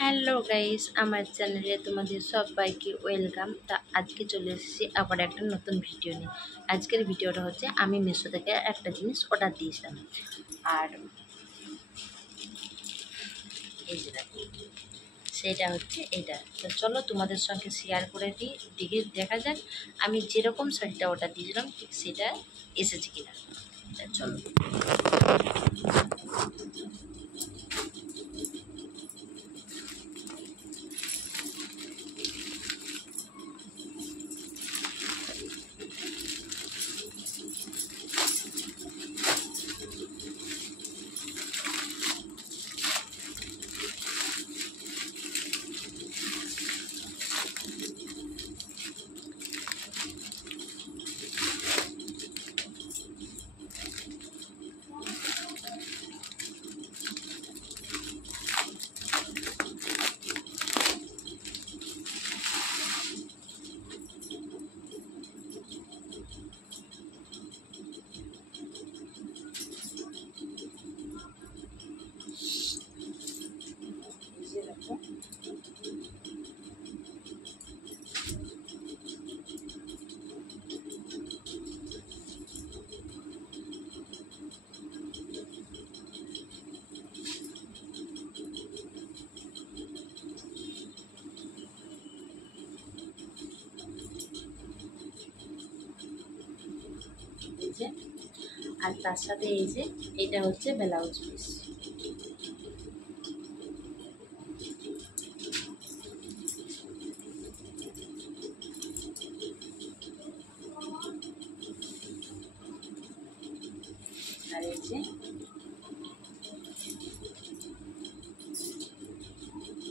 Hello guys, আমার চ্যানেলে তোমাদের সবাইকে ওয়েলকাম। তা আজকে চলে এসেছি আবার একটা নতুন ভিডিও নিয়ে। আজকের ভিডিওটা হচ্ছে আমি মিশো থেকে একটা জিনিস অর্ডার দিয়েছিলাম। আর এই যে দেখো, সেটা হচ্ছে এটা। তো চলো তোমাদের সঙ্গে শেয়ার করে দিই, দিকে দেখা যাক আমি যেরকম শাড়িটা অর্ডার দিয়েছিলাম ঠিক সেটা এসেছে কিনা। চলো। এই যে, আর তার সাথে এই যে এটা হচ্ছে ব্লাউজ পিস। আর এই যে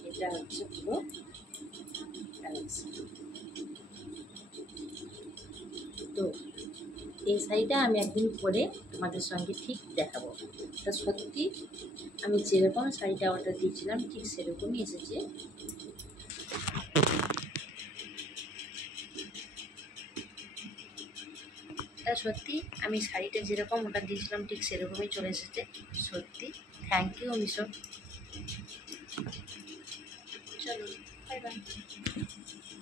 এটা হচ্ছে পুরো কালেকশন। তো এই শাড়িটা আমি একদিন পরে তোমাদের সঙ্গে ঠিক দেখাবো। তা সত্যি আমি যেরকম শাড়িটা অর্ডার দিয়েছিলাম ঠিক সেরকমই এসেছে। তা সত্যি আমি শাড়িটা যেরকম অর্ডার দিয়েছিলাম ঠিক সেরকমই চলে এসেছে। সত্যি থ্যাংক ইউ মিশো। চলো, বাই বাই।